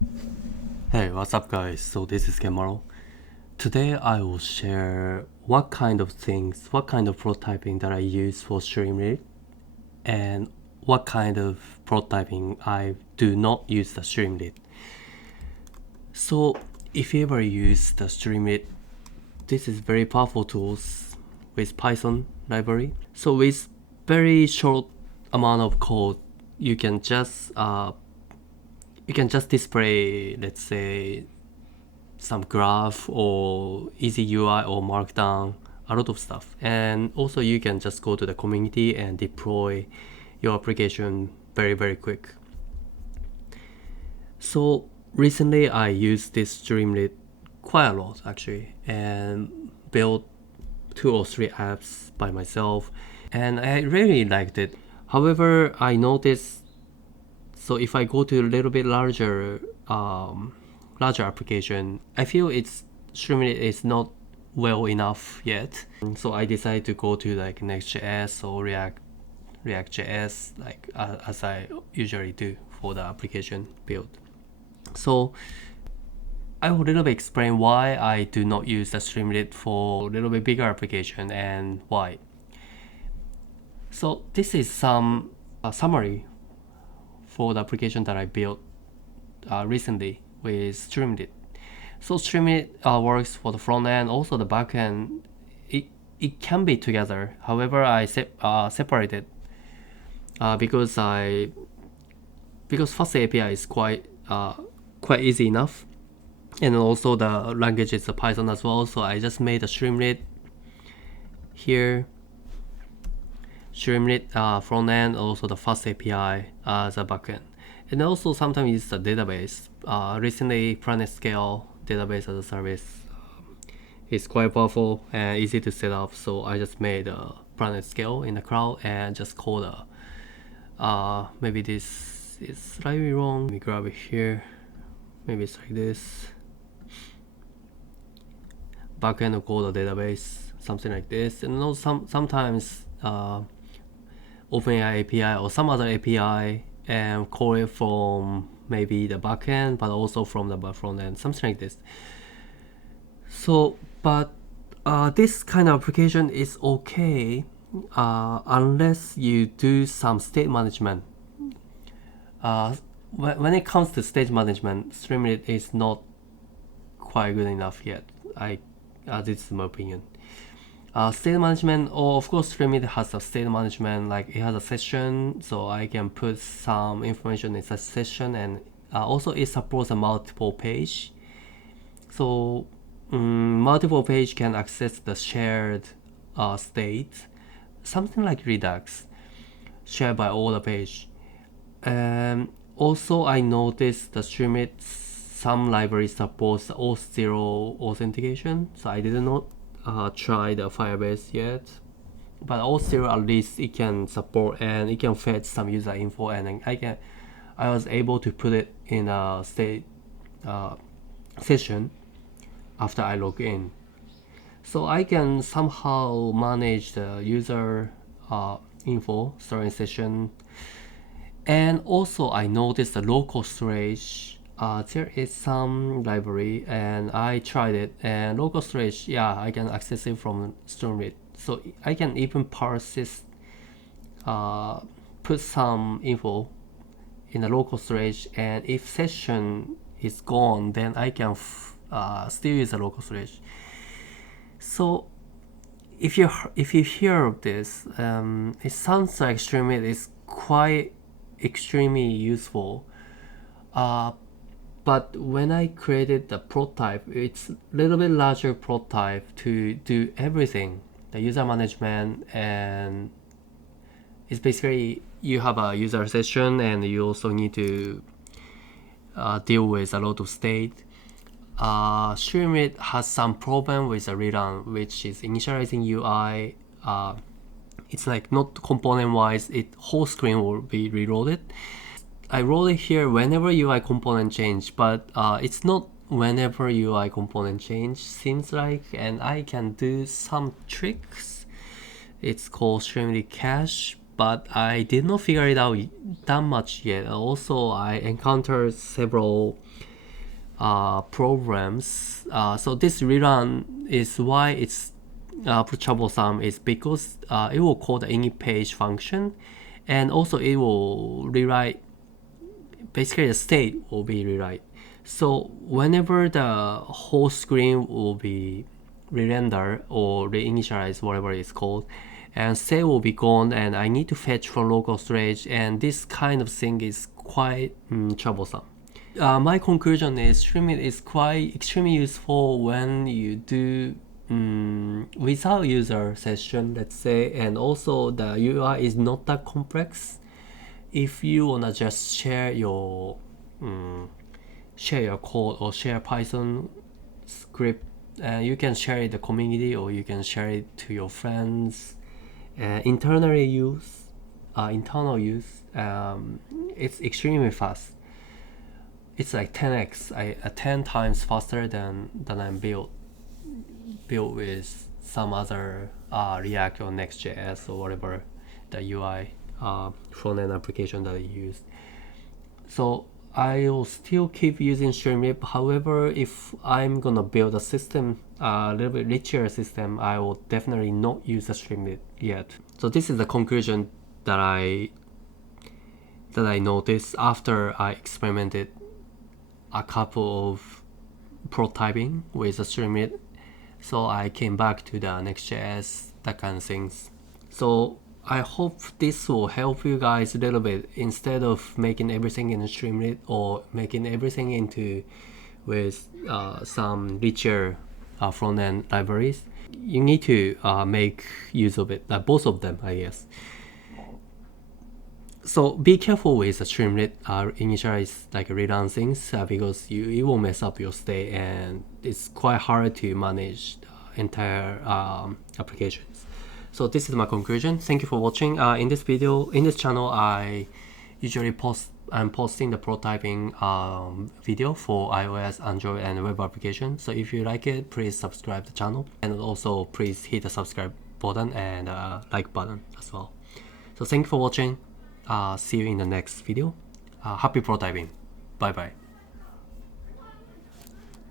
Hey, what's up guys? So this is Kemaro. Today I will share what kind of prototyping that I use for Streamlit and what kind of prototyping I do not use the Streamlit. So if you ever use the Streamlit, this is very powerful tools with Python library. So with very short amount of code, you can just display, let's say, some graph or easy UI or markdown, a lot of stuff. And also you can just go to the community and deploy your application very quick. So recently I used this Streamlit quite a lot actually, and built 2 or 3 apps by myself, and I really liked it. However, I noticed, so if I go to a little bit larger application, I feel Streamlit is not well enough yet. So I decided to go to like Next.js or React.js, like as I usually do for the application build. So I will a little bit explain why I do not use the Streamlit for a little bit bigger application and why. So this is some summary for the application that I built recently with Streamlit. So Streamlit works for the front end, also the back end. It can be together. However, I separated because Fast API is quite easy enough, and also the language is Python as well. So I just made a Streamlit here. Streamlit front end, also the Fast API as a backend, and also sometimes it's the database. Recently, PlanetScale database as a service is quite powerful and easy to set up. So I just made a PlanetScale in the cloud and just code maybe this is slightly wrong. Let me grab it here. Maybe it's like this. Backend will call the database, something like this. And also sometimes OpenAI API or some other API and call it from maybe the backend, but also from the front end, something like this. So, but this kind of application is okay unless you do some state management. When it comes to state management, Streamlit is not quite good enough yet. This is my opinion. State management, or of course Streamlit has a state management, like it has a session, so I can put some information in such session, and also it supports a multiple page. So multiple page can access the shared state, something like Redux, shared by all the page. Also I noticed the Streamlit some libraries supports Auth0 authentication, so I did not try the Firebase yet, but Auth0 at least it can support and it can fetch some user info, and I was able to put it in a state session after I log in, so I can somehow manage the user info storing session. And also I noticed the local storage. There is some library and I tried it, and local storage, yeah, I can access it from Streamlit. So I can even parse this, put some info in the local storage, and if session is gone, then I can still use the local storage. So if you hear of this, it sounds like Streamlit is quite extremely useful. But when I created the prototype, it's a little bit larger prototype to do everything, the user management, and it's basically you have a user session and you also need to deal with a lot of state. Streamlit has some problem with the rerun, which is initializing UI. It's like not component wise, it whole screen will be reloaded. I roll it here whenever UI component change, but it's not whenever UI component change, seems like, and I can do some tricks. It's called Streamlit Cache, but I did not figure it out that much yet. Also, I encountered several programs. So this rerun is why it's troublesome, is because it will call the init page function, and also it will rewrite, basically the state will be rewrite. So whenever the whole screen will be re-render or reinitialize, whatever it's called, and state will be gone, and I need to fetch from local storage, and this kind of thing is quite troublesome. My conclusion is Streamlit is quite extremely useful when you do without user session, let's say, and also the UI is not that complex. If you wanna just share your code or share Python script, you can share it to the community, or you can share it to your friends. Internal use, it's extremely fast. It's like 10x, 10 times faster than I'm built with some other React or Next.js or whatever the UI front-end application that I use. So I will still keep using Streamlit. However, if I'm gonna build a system, a little bit richer system, I will definitely not use the Streamlit yet. So this is the conclusion that I noticed after I experimented a couple of prototyping with the Streamlit. So I came back to the Next.js, that kind of things. So I hope this will help you guys a little bit. Instead of making everything in Streamlit or making everything into with some richer front-end libraries, you need to make use of it, both of them, I guess. So be careful with the Streamlit initialize, like rerun things, because it will mess up your state, and it's quite hard to manage entire applications. So this is my conclusion. Thank you for watching. In this channel, I'm posting the prototyping video for iOS, Android, and web application. So if you like it, please subscribe to the channel, and also please hit the subscribe button and like button as well. So thank you for watching. See you in the next video. Happy prototyping. Bye bye.